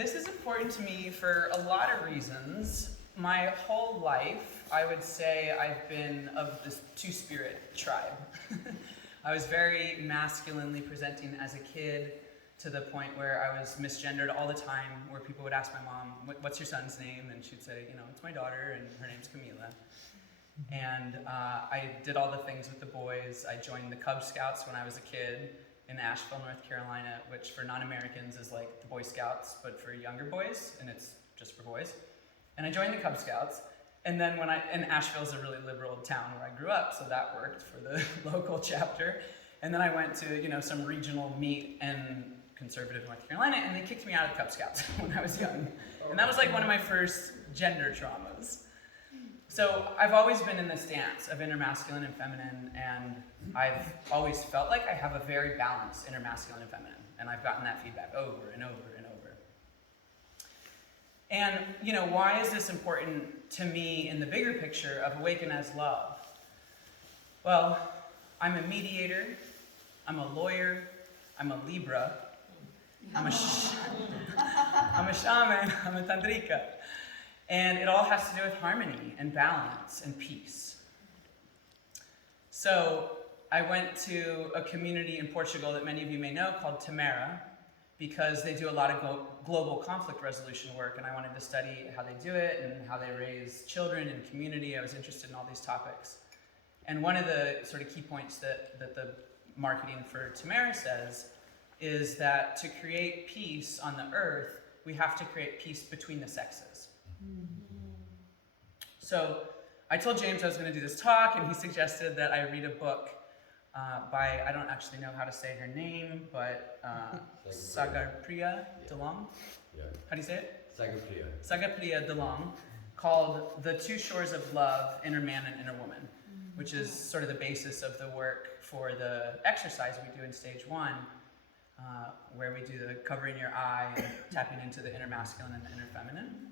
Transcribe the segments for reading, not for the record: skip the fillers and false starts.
this is important to me for a lot of reasons. My whole life, I would say I've been of this two-spirit tribe. I was very masculinely presenting as a kid, to the point where I was misgendered all the time, where people would ask my mom, what's your son's name? And she'd say, it's my daughter, and her name's Kamela. And I did all the things with the boys. I joined the Cub Scouts when I was a kid in Asheville, North Carolina, which for non-Americans is like the Boy Scouts, but for younger boys, and it's just for boys. And I joined the Cub Scouts, and then and Asheville's a really liberal town where I grew up, so that worked for the local chapter. And then I went to, some regional meet in conservative North Carolina, and they kicked me out of the Cub Scouts when I was young. And that was like one of my first gender traumas. So I've always been in this dance of inner masculine and feminine, and I've always felt like I have a very balanced inner masculine and feminine, and I've gotten that feedback over and over and over. And, why is this important to me in the bigger picture of Awaken as love? Well, I'm a mediator, I'm a lawyer, I'm a Libra, I'm a shaman, I'm a tantrika. And it all has to do with harmony and balance and peace. So I went to a community in Portugal that many of you may know called Tamara, because they do a lot of global conflict resolution work, and I wanted to study how they do it and how they raise children and community. I was interested in all these topics. And one of the sort of key points that the marketing for Tamara says is that to create peace on the earth, we have to create peace between the sexes. So I told James I was going to do this talk, and he suggested that I read a book by, I don't actually know how to say her name, but Sagarpriya Delong. Yeah. How do you say it? Sagarpriya Delong, called The Two Shores of Love, Inner Man and Inner Woman, which is sort of the basis of the work for the exercise we do in stage 1, where we do the covering your eye and tapping into the inner masculine and the inner feminine.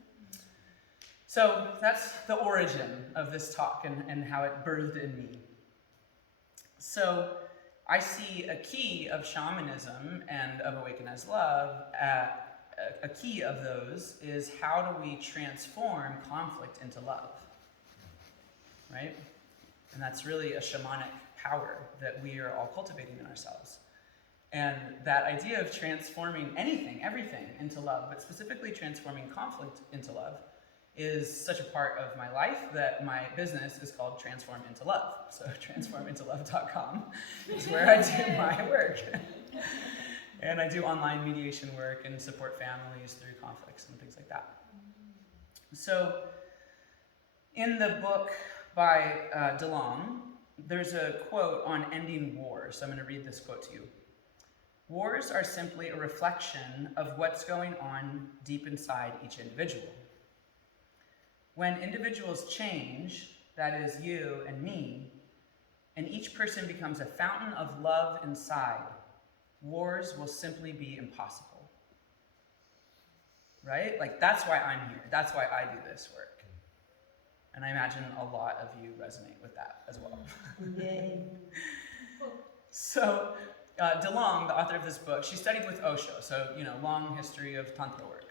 So that's the origin of this talk and how it birthed in me. So I see a key of shamanism and of Awaken as Love, a key of those is how do we transform conflict into love, right? And that's really a shamanic power that we are all cultivating in ourselves. And that idea of transforming anything, everything into love, but specifically transforming conflict into love, is such a part of my life that my business is called Transform Into Love. So transformintolove.com is where I do my work. And I do online mediation work and support families through conflicts and things like that. So in the book by DeLong, there's a quote on ending war. So I'm going to read this quote to you. Wars are simply a reflection of what's going on deep inside each individual. When individuals change, that is you and me, and each person becomes a fountain of love inside, wars will simply be impossible. Right? Like, that's why I'm here. That's why I do this work. And I imagine a lot of you resonate with that as well. Yay. So, DeLong, the author of this book, she studied with Osho, so, long history of Tantra work.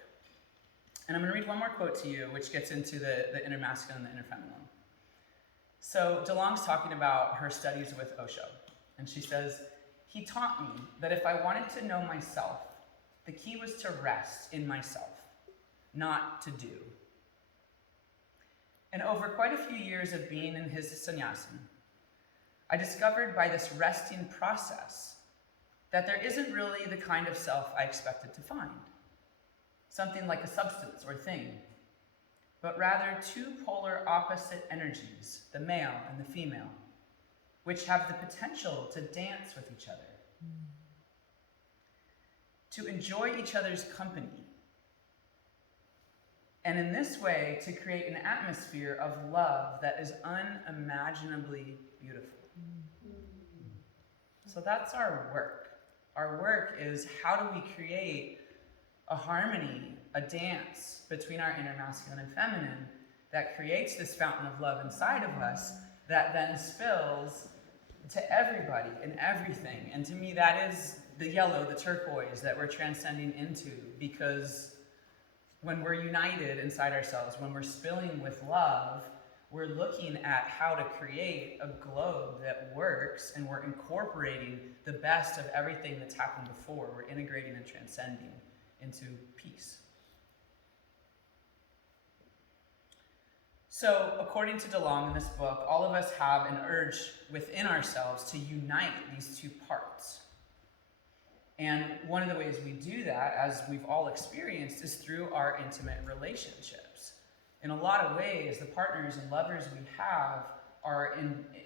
And I'm going to read one more quote to you, which gets into the inner masculine and the inner feminine. So DeLong's talking about her studies with Osho. And she says, he taught me that if I wanted to know myself, the key was to rest in myself, not to do. And over quite a few years of being in his sannyasin, I discovered by this resting process that there isn't really the kind of self I expected to find. Something like a substance or thing, but rather two polar opposite energies, the male and the female, which have the potential to dance with each other, to enjoy each other's company, and in this way to create an atmosphere of love that is unimaginably beautiful. So that's our work. Our work is how do we create a harmony, a dance between our inner masculine and feminine that creates this fountain of love inside of us that then spills to everybody and everything. And to me, that is the yellow, the turquoise that we're transcending into, because when we're united inside ourselves, when we're spilling with love, we're looking at how to create a globe that works, and we're incorporating the best of everything that's happened before. We're integrating and transcending into peace. So, according to DeLong in this book, all of us have an urge within ourselves to unite these two parts. And one of the ways we do that, as we've all experienced, is through our intimate relationships. In a lot of ways, the partners and lovers we have are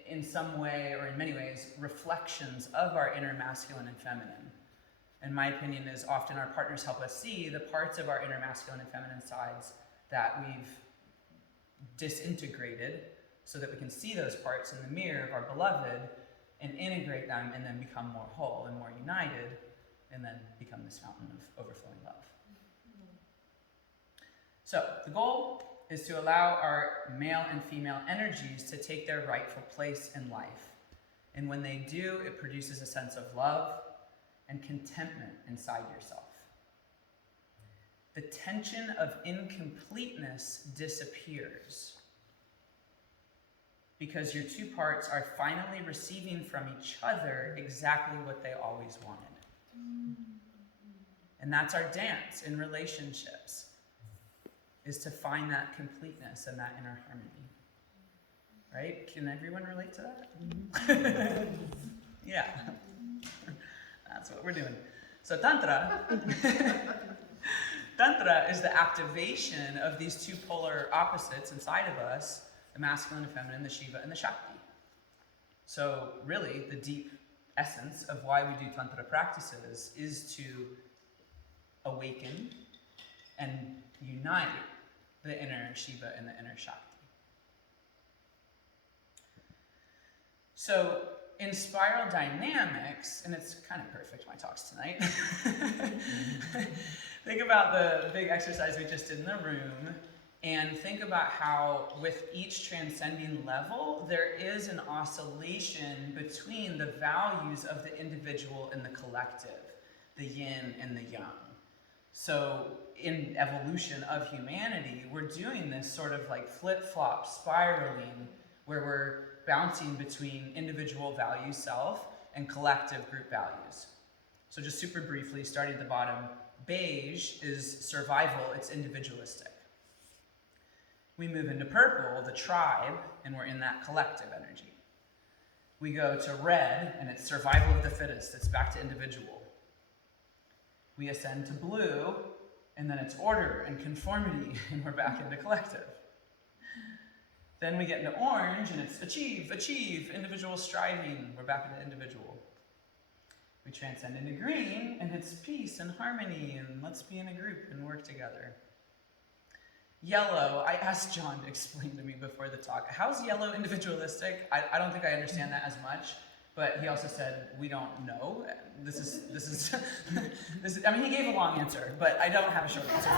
in some way, or in many ways, reflections of our inner masculine and feminine. And my opinion is often our partners help us see the parts of our inner masculine and feminine sides that we've disintegrated, so that we can see those parts in the mirror of our beloved and integrate them, and then become more whole and more united, and then become this fountain of overflowing love. So the goal is to allow our male and female energies to take their rightful place in life. And when they do, it produces a sense of love and contentment inside yourself. The tension of incompleteness disappears because your two parts are finally receiving from each other exactly what they always wanted. And that's our dance in relationships, is to find that completeness and that inner harmony. Right? Can everyone relate to that? Yeah. That's what we're doing. So Tantra is the activation of these two polar opposites inside of us, the masculine and feminine, the Shiva and the Shakti. So really, the deep essence of why we do Tantra practices is to awaken and unite the inner Shiva and the inner Shakti. So in spiral dynamics, and it's kind of perfect, my talks tonight, think about the big exercise we just did in the room, and think about how with each transcending level, there is an oscillation between the values of the individual and the collective, the yin and the yang. So in evolution of humanity, we're doing this sort of like flip-flop spiraling, where we're bouncing between individual value self and collective group values. So just super briefly, starting at the bottom, beige is survival, it's individualistic. We move into purple, the tribe, and we're in that collective energy. We go to red, and it's survival of the fittest, it's back to individual. We ascend to blue, and then it's order and conformity, and we're back into collective. Then we get into orange, and it's achieve, individual striving, we're back into individual. We transcend into green, and it's peace and harmony, and let's be in a group and work together. Yellow, I asked John to explain to me before the talk, how's yellow individualistic? I don't think I understand that as much, but he also said, we don't know. This is, I mean, he gave a long answer, but I don't have a short answer.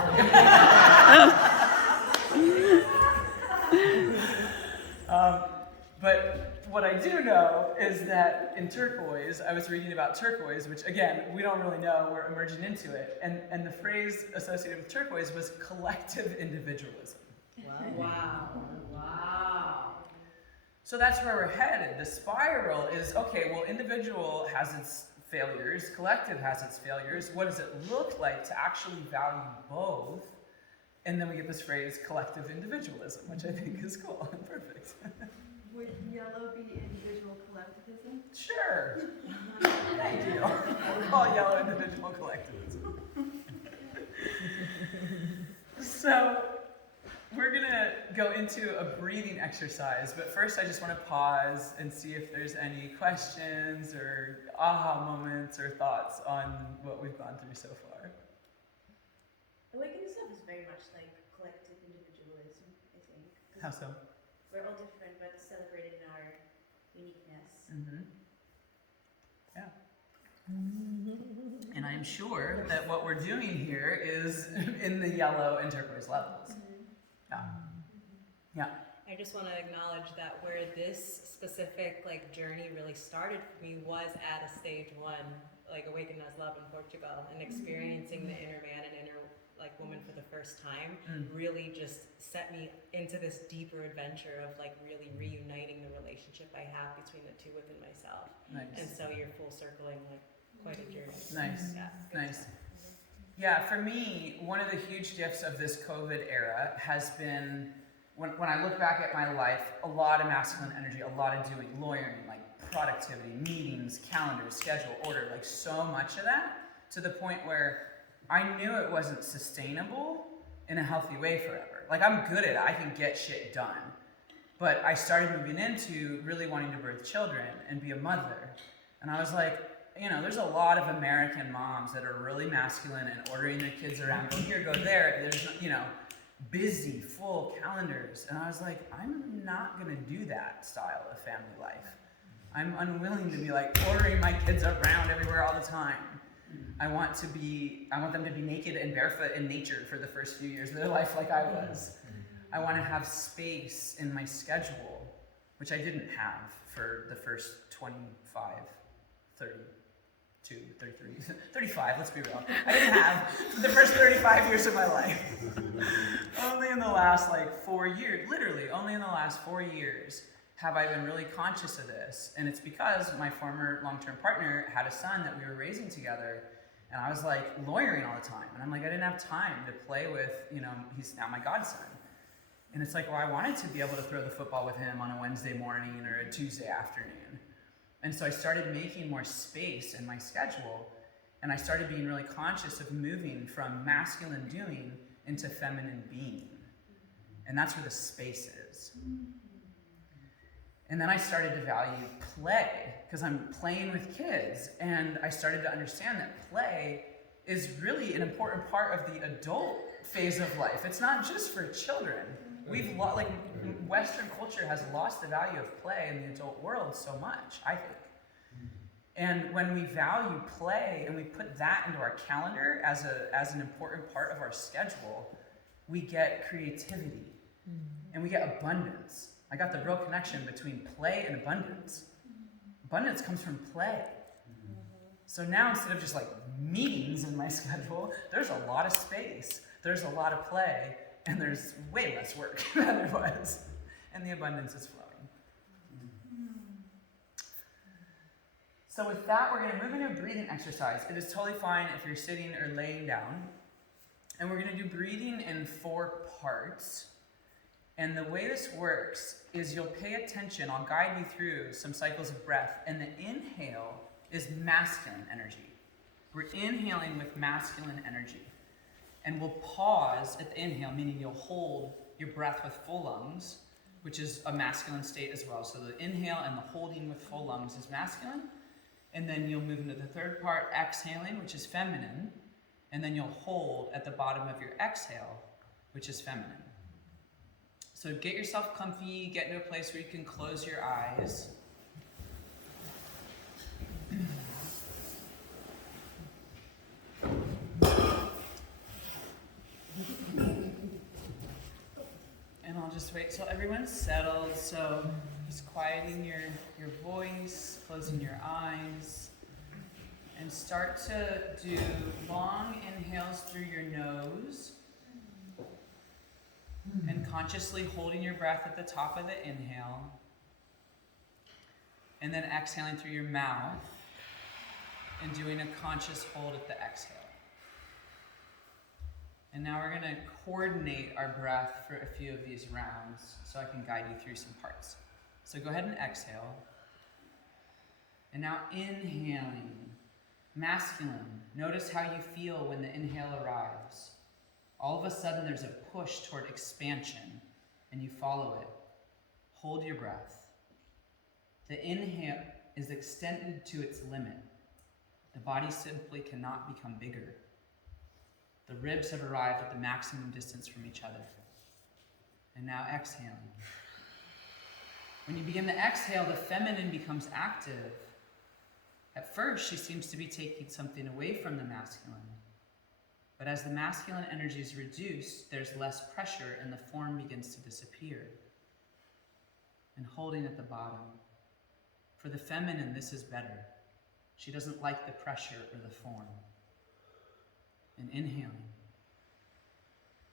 But what I do know is that in turquoise, I was reading about turquoise, which again, we don't really know, we're emerging into it. And the phrase associated with turquoise was collective individualism. Wow. So that's where we're headed. The spiral is, okay, well, individual has its failures, collective has its failures. What does it look like to actually value both? And then we get this phrase, collective individualism, which I think is cool and perfect. Would yellow be individual collectivism? Sure. Thank you. We'll call yellow individual collectivism. So we're going to go into a breathing exercise, but first I just want to pause and see if there's any questions or aha moments or thoughts on what we've gone through so far. Awaken itself is very much like collective individualism, I think. How so? We're all different, but celebrating our uniqueness. Mm-hmm. Yeah. And I'm sure that what we're doing here is in the yellow and turquoise levels. Yeah. Yeah. I just want to acknowledge that where this specific journey really started for me was at a stage one, Awaken as Love in Portugal, and experiencing the inner man and inner woman for the first time really just set me into this deeper adventure of like really reuniting the relationship I have between the two within myself. Nice. And so you're full circling like quite a journey. Nice. Yeah, good Nice. stuff. Yeah, for me, one of the huge gifts of this COVID era has been, when I look back at my life, a lot of masculine energy, a lot of doing, lawyering, like productivity, meetings, calendars, schedule, order, like so much of that, to the point where I knew it wasn't sustainable in a healthy way forever. Like, I'm good at it, I can get shit done. But I started moving into really wanting to birth children and be a mother. And I was like, you know, there's a lot of American moms that are really masculine and ordering their kids around, go here, go there. There's, you know, busy, full calendars. And I was like, I'm not gonna do that style of family life. I'm unwilling to be like ordering my kids around everywhere all the time. I want them to be naked and barefoot in nature for the first few years of their life like I was. I want to have space in my schedule, which I didn't have for the first 25, 32, 33, 35, let's be real. I didn't have the first 35 years of my life. Only in the last like 4 years, literally only in the last 4 years have I been really conscious of this. And it's because my former long-term partner had a son that we were raising together. And I was like lawyering all the time. And I'm like, I didn't have time to play with, you know, he's now my godson. And it's like, well, I wanted to be able to throw the football with him on a Wednesday morning or a Tuesday afternoon. And so I started making more space in my schedule. And I started being really conscious of moving from masculine doing into feminine being. And that's where the space is. And then I started to value play, because I'm playing with kids, and I started to understand that play is really an important part of the adult phase of life. It's not just for children. Western culture has lost the value of play in the adult world so much, I think. And when we value play and we put that into our calendar as an important part of our schedule, we get creativity and we get abundance. I got the real connection between play and abundance. Abundance comes from play. So now instead of just like meetings in my schedule, there's a lot of space, there's a lot of play, and there's way less work than there was. And the abundance is flowing. So with that, we're gonna move into a breathing exercise. It is totally fine if you're sitting or laying down. And we're gonna do breathing in 4 parts. And the way this works is you'll pay attention, I'll guide you through some cycles of breath, and the inhale is masculine energy. We're inhaling with masculine energy. And we'll pause at the inhale, meaning you'll hold your breath with full lungs, which is a masculine state as well. So the inhale and the holding with full lungs is masculine. And then you'll move into the third part, exhaling, which is feminine. And then you'll hold at the bottom of your exhale, which is feminine. So get yourself comfy, get into a place where you can close your eyes. And I'll just wait till everyone's settled. So just quieting your voice, closing your eyes, and start to do long inhales through your nose. And consciously holding your breath at the top of the inhale. And then exhaling through your mouth and doing a conscious hold at the exhale. And now we're going to coordinate our breath for a few of these rounds so I can guide you through some parts. So go ahead and exhale. And now inhaling, masculine. Notice how you feel when the inhale arrives. All of a sudden, there's a push toward expansion, and you follow it. Hold your breath. The inhale is extended to its limit. The body simply cannot become bigger. The ribs have arrived at the maximum distance from each other. And now exhaling. When you begin to exhale, the feminine becomes active. At first, she seems to be taking something away from the masculine. But as the masculine energy is reduced, there's less pressure and the form begins to disappear. And holding at the bottom. For the feminine, this is better. She doesn't like the pressure or the form. And inhaling.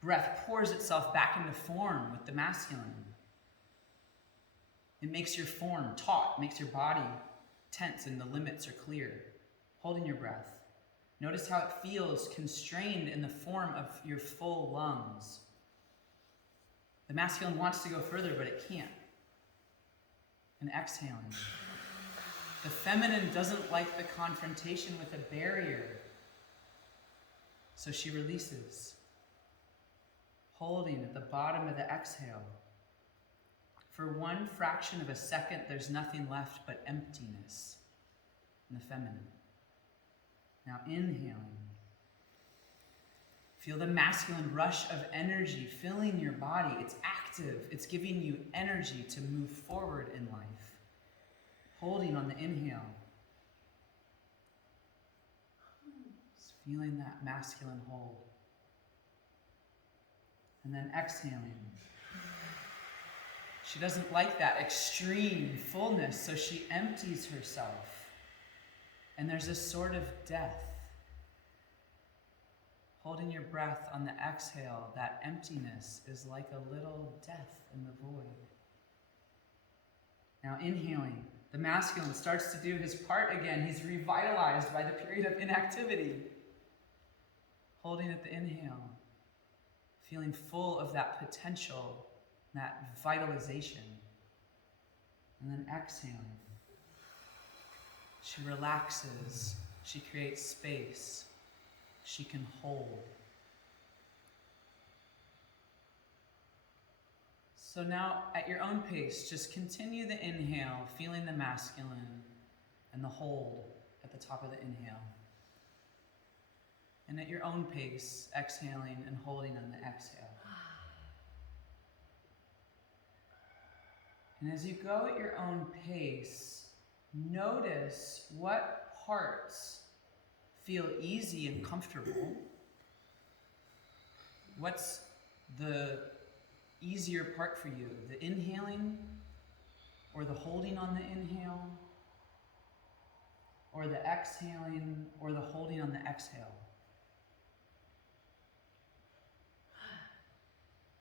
breath pours itself back into form with the masculine. It makes your form taut, makes your body tense, and the limits are clear. Holding your breath. Notice how it feels constrained in the form of your full lungs. The masculine wants to go further, but it can't. And exhaling. The feminine doesn't like the confrontation with a barrier, so she releases. Holding at the bottom of the exhale. For one fraction of a second, there's nothing left but emptiness in the feminine. Now inhaling. Feel the masculine rush of energy filling your body. It's active. It's giving you energy to move forward in life. Holding on the inhale. Just feeling that masculine hold. And then exhaling. She doesn't like that extreme fullness, so she empties herself. And there's a sort of death. Holding your breath on the exhale, that emptiness is like a little death in the void. Now inhaling, the masculine starts to do his part again. He's revitalized by the period of inactivity. Holding at the inhale, feeling full of that potential, that vitalization. And then exhaling. She relaxes. She creates space. She can hold. So now, at your own pace, just continue the inhale, feeling the masculine, and the hold at the top of the inhale. And at your own pace, exhaling and holding on the exhale. And as you go at your own pace, notice what parts feel easy and comfortable. What's the easier part for you? The inhaling, or the holding on the inhale, or the exhaling, or the holding on the exhale?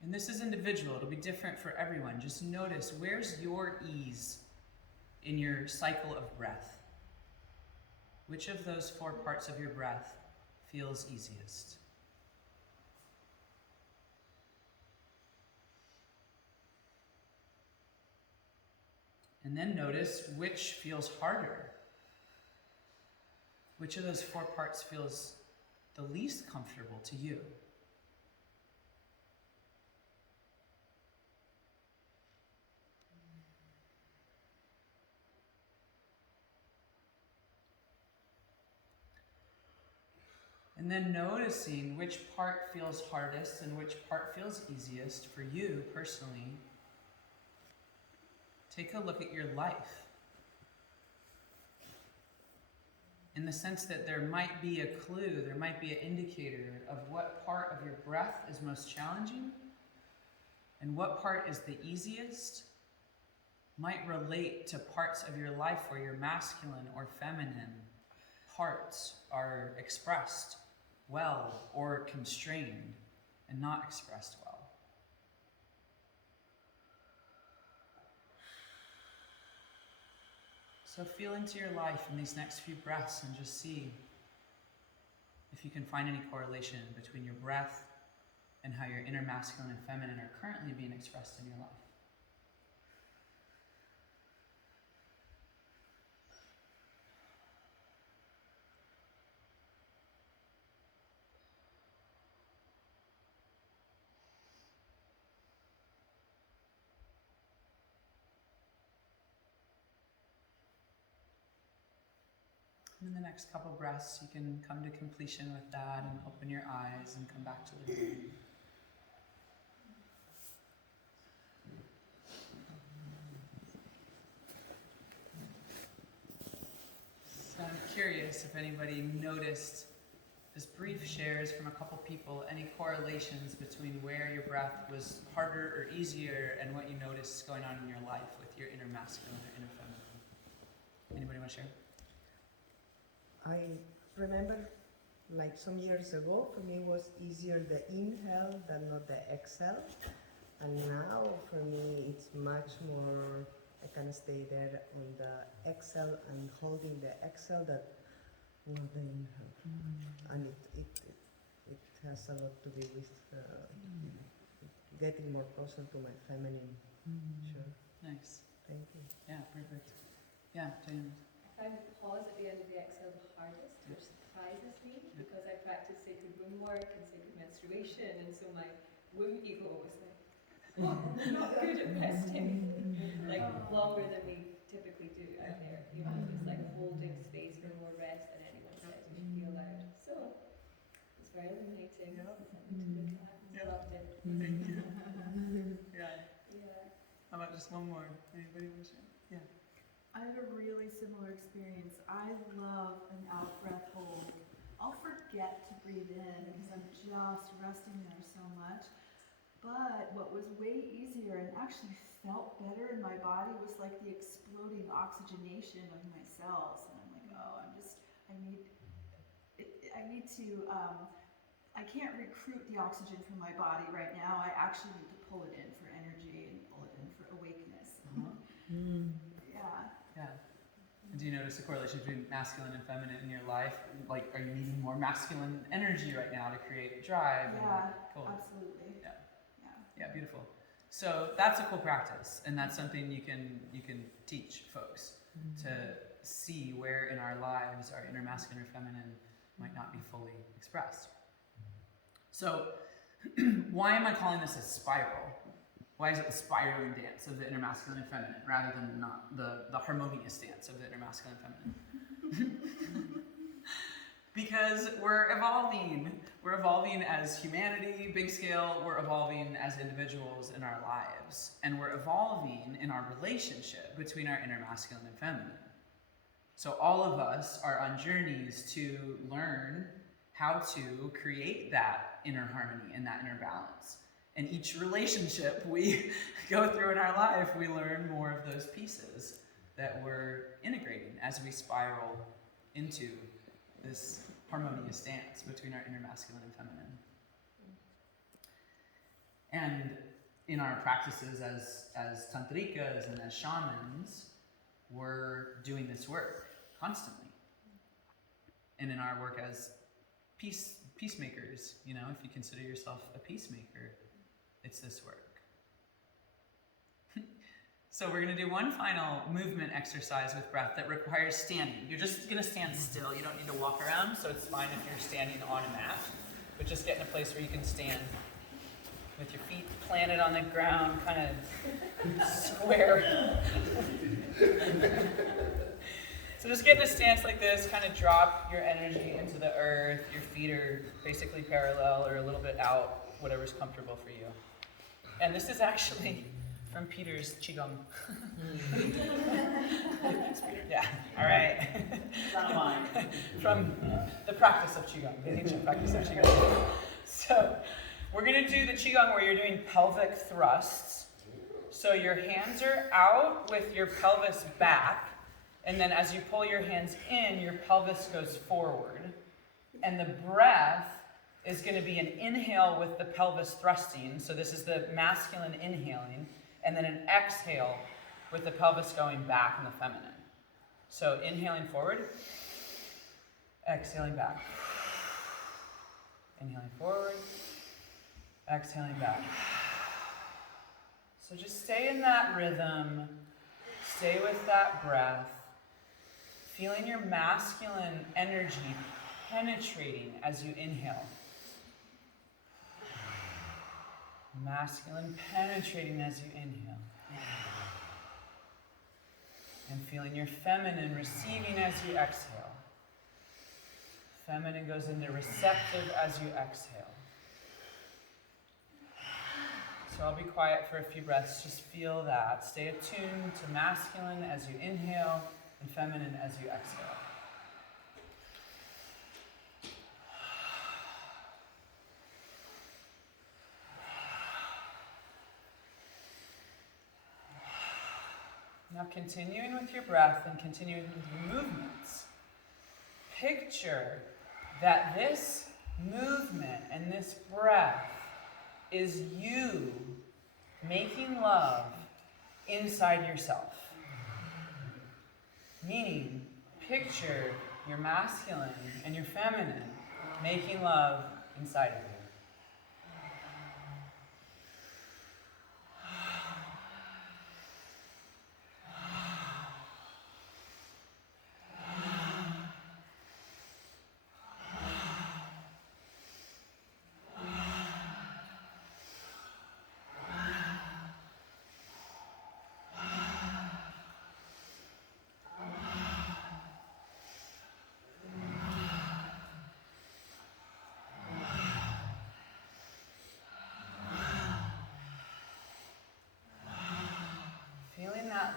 And this is individual. It'll be different for everyone. Just notice, where's your ease in your cycle of breath? Which of those 4 parts of your breath feels easiest? And then notice which feels harder. Which of those 4 parts feels the least comfortable to you? And then noticing which part feels hardest and which part feels easiest for you personally. Take a look at your life. In the sense that there might be a clue, there might be an indicator of what part of your breath is most challenging and what part is the easiest, might relate to parts of your life where your masculine or feminine parts are expressed well or constrained and not expressed well. So feel into your life in these next few breaths and just see if you can find any correlation between your breath and how your inner masculine and feminine are currently being expressed in your life. And in the next couple breaths, you can come to completion with that and open your eyes and come back to the room. So I'm curious if anybody noticed, just brief shares from a couple people, any correlations between where your breath was harder or easier and what you noticed going on in your life with your inner masculine or inner feminine. Anybody want to share? I remember like some years ago, for me it was easier the inhale than not the exhale. And now for me it's much more, I can stay there on the exhale and holding the exhale that not the inhale. And it has a lot to do with getting more closer to my feminine. Sure. Nice. Thank you. Yeah, perfect. Yeah, Diana. I find the pause at the end of the exhale the hardest, which surprises me because I practice sacred womb work and sacred menstruation, and so my womb ego was like, oh, I'm not good at resting. Like longer than we typically do out there. You know, just like holding space for more rest than anyone says you should be allowed. So it's very illuminating. Something to look at. Loved it. Thank you. Yeah. Yeah. How about just one more? Anybody want to share? Yeah. I have a really similar experience. I love an out breath hold. I'll forget to breathe in because I'm just resting there so much. But what was way easier and actually felt better in my body was like the exploding oxygenation of my cells. And I'm like, oh, I need to, I can't recruit the oxygen from my body right now. I actually need to pull it in for energy and pull it in for awakeness. Yeah. Yeah. Do you notice a correlation between masculine and feminine in your life? Like, are you needing more masculine energy right now to create drive? Yeah, Cool. absolutely. Yeah. Yeah. Yeah, beautiful. So that's a cool practice, and that's something you can teach folks to see where in our lives our inner masculine or feminine might not be fully expressed. So, why am I calling this a spiral? Why is it the spiraling dance of the inner masculine and feminine rather than not the harmonious dance of the inner masculine and feminine? Because we're evolving. We're evolving as humanity, big scale. We're evolving as individuals in our lives. And we're evolving in our relationship between our inner masculine and feminine. So all of us are on journeys to learn how to create that inner harmony and that inner balance. And each relationship we go through in our life, we learn more of those pieces that we're integrating as we spiral into this harmonious dance between our inner masculine and feminine. And in our practices as tantrikas and as shamans, we're doing this work constantly. And in our work as peacemakers, you know, if you consider yourself a peacemaker, it's this work. So we're going to do one final movement exercise with breath that requires standing. You're just going to stand still. You don't need to walk around, so it's fine if you're standing on a mat. But just get in a place where you can stand with your feet planted on the ground, kind of square. So just get in a stance like this, kind of drop your energy into the earth. Your feet are basically parallel or a little bit out, whatever's comfortable for you. And this is actually from Peter's Qigong. Yeah, all right. It's not mine. From the practice of Qigong, the ancient practice of Qigong. So we're going to do the Qigong where you're doing pelvic thrusts. So your hands are out with your pelvis back, and then as you pull your hands in, your pelvis goes forward. And the breath is going to be an inhale with the pelvis thrusting. So this is the masculine inhaling. And then an exhale with the pelvis going back in the feminine. So inhaling forward, exhaling back. Inhaling forward, exhaling back. So just stay in that rhythm, stay with that breath, feeling your masculine energy penetrating as you inhale. Masculine penetrating as you inhale. And feeling your feminine receiving as you exhale. Feminine goes into receptive as you exhale. So I'll be quiet for a few breaths. Just feel that. Stay attuned to masculine as you inhale and feminine as you exhale. Now continuing with your breath and continuing with your movements, picture that this movement and this breath is you making love inside yourself. Meaning, picture your masculine and your feminine making love inside of you.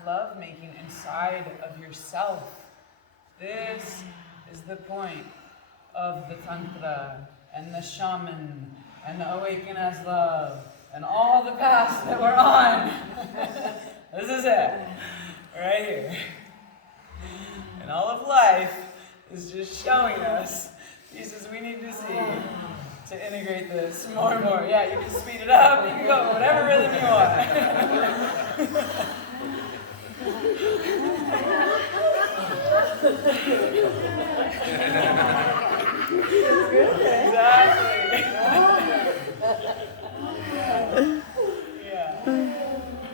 Love making inside of yourself. This is the point of the Tantra and the shaman and the Awaken as love and all the paths that we're on. This is it. Right here. And all of life is just showing us pieces we need to see to integrate this more and more. Yeah, you can speed it up, you can go whatever rhythm you want. Exactly.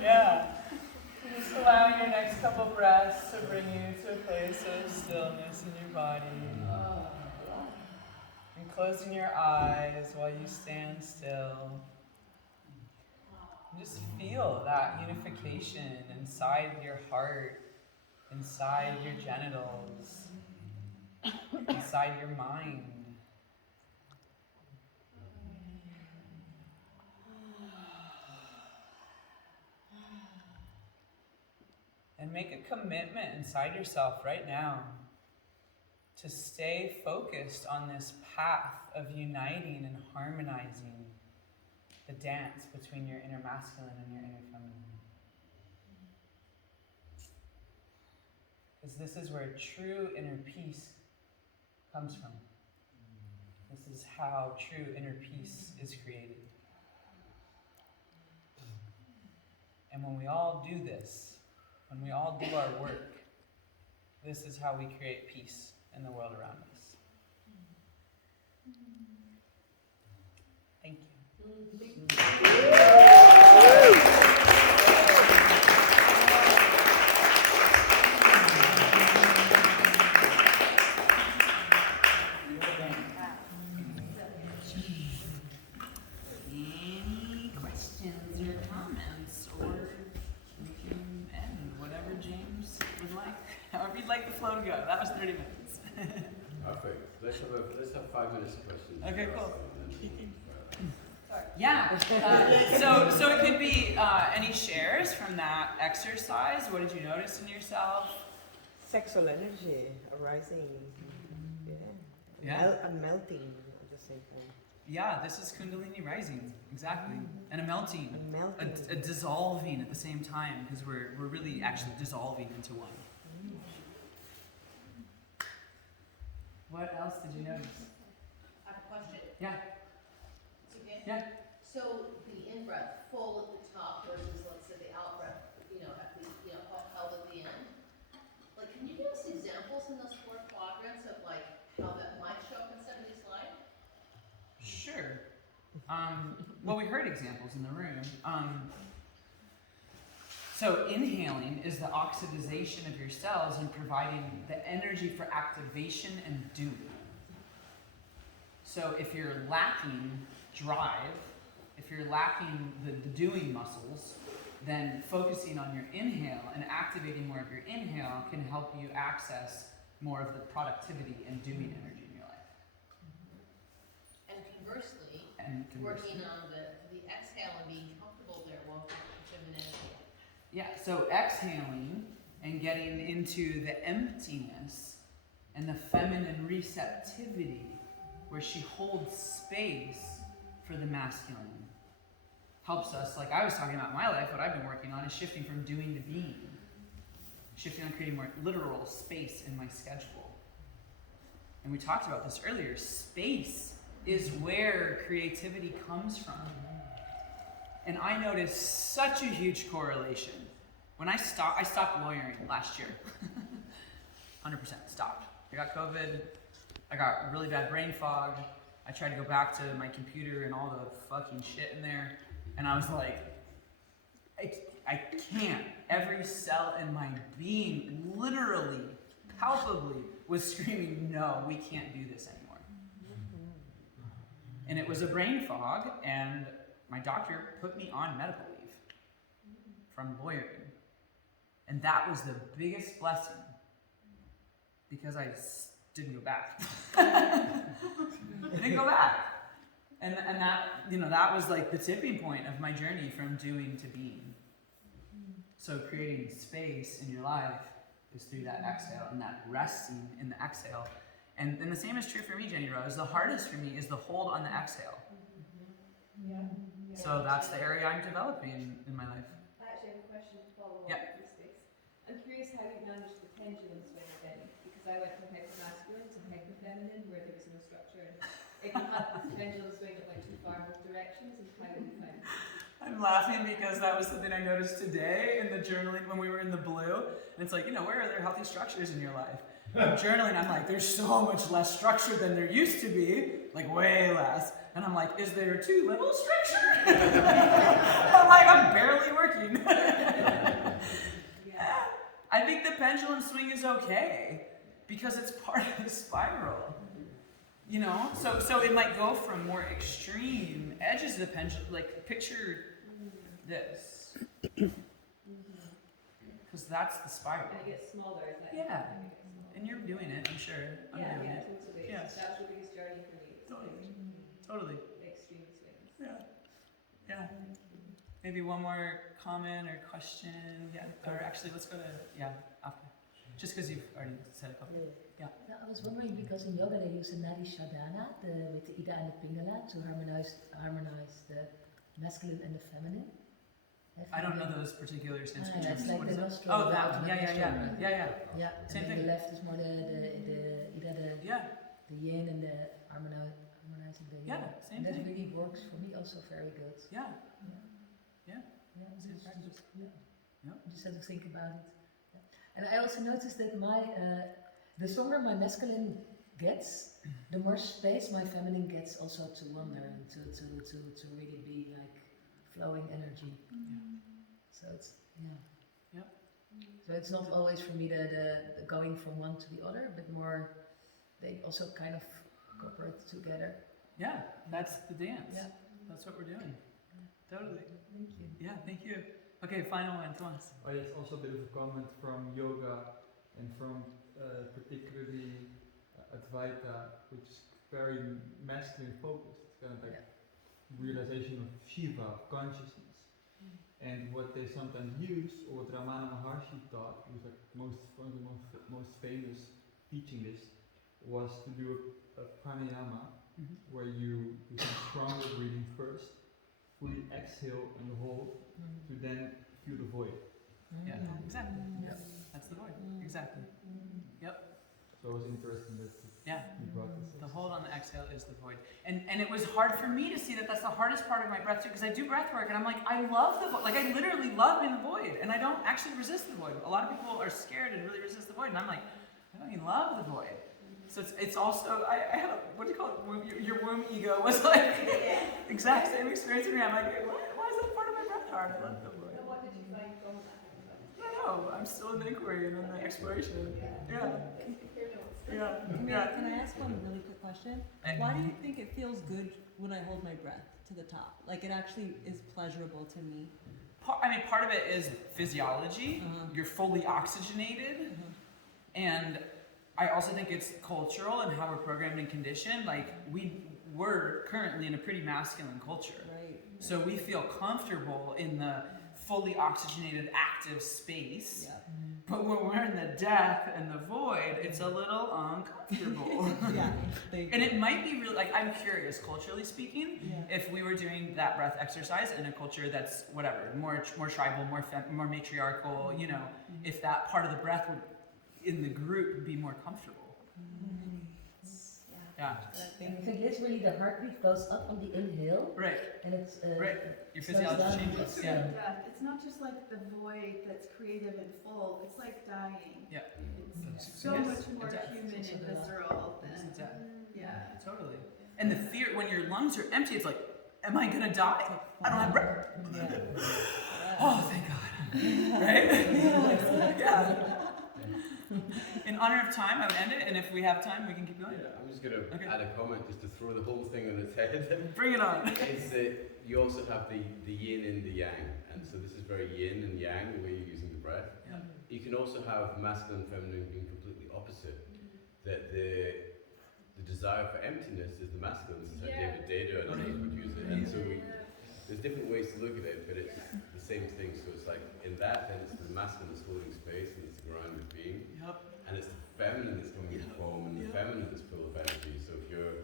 Yeah. Just allowing your next couple breaths to bring you to a place of stillness in your body. And closing your eyes while you stand still. And just feel that unification inside your heart, inside your genitals, inside your mind. And make a commitment inside yourself right now to stay focused on this path of uniting and harmonizing the dance between your inner masculine and your inner feminine. Because this is where true inner peace comes from. This is how true inner peace is created. And when we all do this, when we all do our work, this is how we create peace in the world around us. Thank you. Any questions or comments, or we can end whatever James would like, however you'd like the flow to go. That was 30 minutes. Perfect. Let's have 5 minutes of questions. Okay, cool. Yeah. So it could be any shares from that exercise. What did you notice in yourself? Sexual energy arising. Yeah. And melting at the same time. Yeah, this is Kundalini rising, exactly, and a melting, Melting. a dissolving at the same time, because we're really actually dissolving into one. What else did you notice? I have a question. Yeah. It's okay? Yeah. So the in-breath, full at the top versus, let's say, the out-breath, held at the end. Like, can you give us examples in those 4 quadrants of, like, how that might show up in somebody's life? Sure. Well, we heard examples in the room. So inhaling is the oxidization of your cells and providing the energy for activation and doing. So if you're lacking drive, if you're lacking the doing muscles, then focusing on your inhale and activating more of your inhale can help you access more of the productivity and doing energy in your life. And conversely, working on the exhale and being comfortable there will feminine. Yeah, so exhaling and getting into the emptiness and the feminine receptivity where she holds space for the masculine helps us, like I was talking about in my life, what I've been working on is shifting from doing to being. Shifting on creating more literal space in my schedule. and we talked about this earlier, space is where creativity comes from. And I noticed such a huge correlation. When I stopped lawyering last year. 100% stopped. I got COVID, I got really bad brain fog, I tried to go back to my computer and all the fucking shit in there, and I was like, I can't. Every cell in my being, literally, palpably, was screaming, no, we can't do this anymore. And it was a brain fog, and my doctor put me on medical leave from lawyering. And that was the biggest blessing, because I didn't go back. I didn't go back. And that, that was like the tipping point of my journey from doing to being. So creating space in your life is through that exhale and that resting in the exhale. And the same is true for me, Jenny Rose. The hardest for me is the hold on the exhale. So that's the area I'm developing in my life. I actually have a question to follow Yeah. up with space. I'm curious how you managed the pendulum swing again, because I went from hyper-masculine to hyper-feminine where there was no structure. And if you had this pendulum swing that went too far in both directions, and how did you find it? I'm laughing because that was something I noticed today in the journaling when we were in the blue. And it's like, where are there healthy structures in your life? I'm journaling, I'm like, there's so much less structure than there used to be, like way less. And I'm like, is there too little structure? I'm like, I'm barely working. I think the pendulum swing is okay because it's part of the spiral. So it might go from more extreme edges of the pendulum, like picture this. Because that's the spiral. And it gets smaller, isn't it? Yeah. And you're doing it, I'm sure. I'm doing it. Totally. Yes. That was the biggest journey for me. Totally. Extreme swings. Yeah. Maybe one more comment or question. Yeah. Or actually, let's go to, after. Just because you've already said a couple. Yeah, I was wondering because in yoga they use the Nadi Shodhana with the Ida and the Pingala to harmonize the masculine and the feminine. I don't know those particular Sanskrit It's terms. like What the is it? nostril. Oh, that one. Yeah. Yeah, Same and then thing. the left is more the Ida, the yin and the harmonizing the yin. Yeah, same And that thing. really works for me also very good. Yeah. Yeah, Same just, practice. Yeah. just have to think about it. Yeah. And I also noticed that the stronger my masculine gets, the more space my feminine gets also to wander and to really be like flowing energy. So it's So it's not always for me the going from one to the other, but more they also kind of cooperate together. Yeah, that's the dance. Yeah. That's what we're doing. Totally. Thank you. Yeah, thank you. Okay, final one, Thomas. Oh, it's also a bit of a comment from yoga and from particularly Advaita, which is very masculine focused. It's kind of like realization of Shiva, of consciousness. And what they sometimes use, or what Ramana Maharshi taught, who's like one of the most famous teaching this, was to do a pranayama where you do some stronger breathing first, fully exhale and hold, to then feel the void. Yeah, exactly. Yeah. That's the void. Exactly. Yep. So it was interesting that you brought this. The hold on the exhale is the void. And it was hard for me to see that that's the hardest part of my breath too, because I do breath work and I'm like, I love the void. Like I literally love being the void and I don't actually resist the void. A lot of people are scared and really resist the void and I'm like, I don't even love the void. So it's also, I had a, what do you call it? Your womb ego was like, exact same experience for me. I'm like, why is that part of my breath hard? I love the void. So what did you find from that? I don't know. I'm still in the inquiry and in the exploration. Yeah. Can I ask one really quick question? Why do you think it feels good when I hold my breath to the top? Like it actually is pleasurable to me. Part of it is physiology. You're fully oxygenated. And I also think it's cultural and how we're programmed and conditioned. Like we're currently in a pretty masculine culture. Right. So we feel comfortable in the fully oxygenated active space. Yeah. But when we're in the death and the void, it's a little uncomfortable. Yeah. And it might be really, like, I'm curious, culturally speaking, if we were doing that breath exercise in a culture that's, whatever, more tribal, more matriarchal, you know, if that part of the breath would, in the group, be more comfortable. Yeah. I think literally the heartbeat goes up on the inhale, Right. and it's Right. Your slows physiology down. changes. It's Yeah. really death. It's not just like the void that's creative and full. It's like dying. Yeah. It's so It is. much more It's death. human and visceral This is than, death. yeah. Totally. And the fear when your lungs are empty, it's like, am I gonna die? I don't have breath. Oh, thank God. Right? Yeah. In honor of time, I would end it, and if we have time, we can keep going. Yeah, I'm just going to Okay. add a comment just to throw the whole thing on its head. Bring it on. Is that you also have the yin and the yang, and so this is very yin and yang, the way you're using the breath. Yeah. You can also have masculine and feminine being completely opposite. That the desire for emptiness is the masculine. This is how David Data and others would use it. And so there's different ways to look at it, but it's the same thing. So it's like in that, then it's the masculine that's holding space and it's the grounded being. Yep. And it's the feminine that's coming into form, and the feminine that's full of energy. So if you're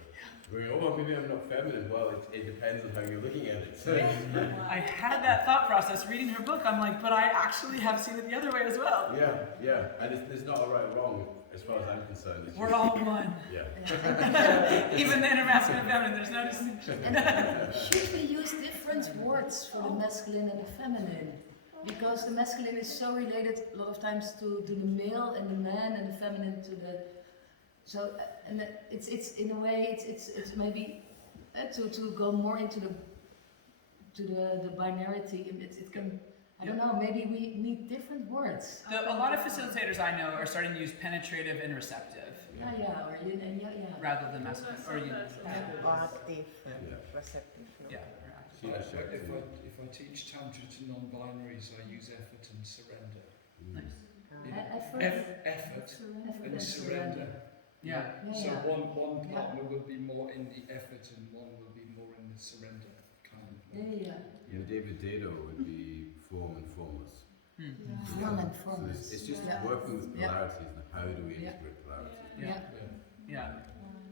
going, oh, maybe I'm not feminine, well, it depends on how you're looking at it. So, I had that thought process reading her book. I'm like, but I actually have seen it the other way as well. yeah. And there's not a right or wrong as far as I'm concerned. It's We're just- all one. Yeah. Even the inner masculine and feminine, there's no distinction. And should we use different words for the masculine and the feminine? Because the masculine is so related a lot of times to the male and the man, and the feminine to the. So and it's in a way it's maybe to go more into the binarity, and it can. I don't know, maybe we need different words. A lot of facilitators I know are starting to use penetrative and receptive Or yin and yeah. rather than masculine or yin. Active and Yeah. receptive. No? Yeah. See that If shift? I teach Tantra to non-binaries, I use effort and surrender. Nice. Effort and surrender. Yeah. So one partner will be more in the effort and one will be more in the surrender kind of way. Yeah, David Dado would be form and formless. Form and So formless. it's just Yeah. working with Yeah. polarities and how do we integrate polarities. Yeah.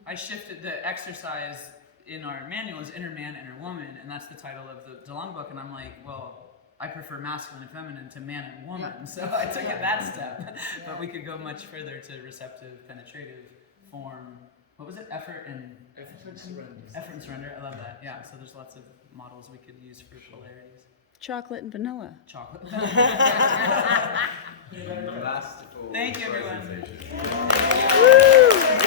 I shifted the exercise in our manual is inner man, inner woman, and that's the title of the DeLong book. And I'm like, well, I prefer masculine and feminine to man and woman. Yeah. So I took it that step. But we could go much further to receptive, penetrative, form. What was it? Effort and surrender. I love that. Yeah. So there's lots of models we could use for polarities. Chocolate and vanilla. Chocolate. Masterful Thank you, everyone. presentation.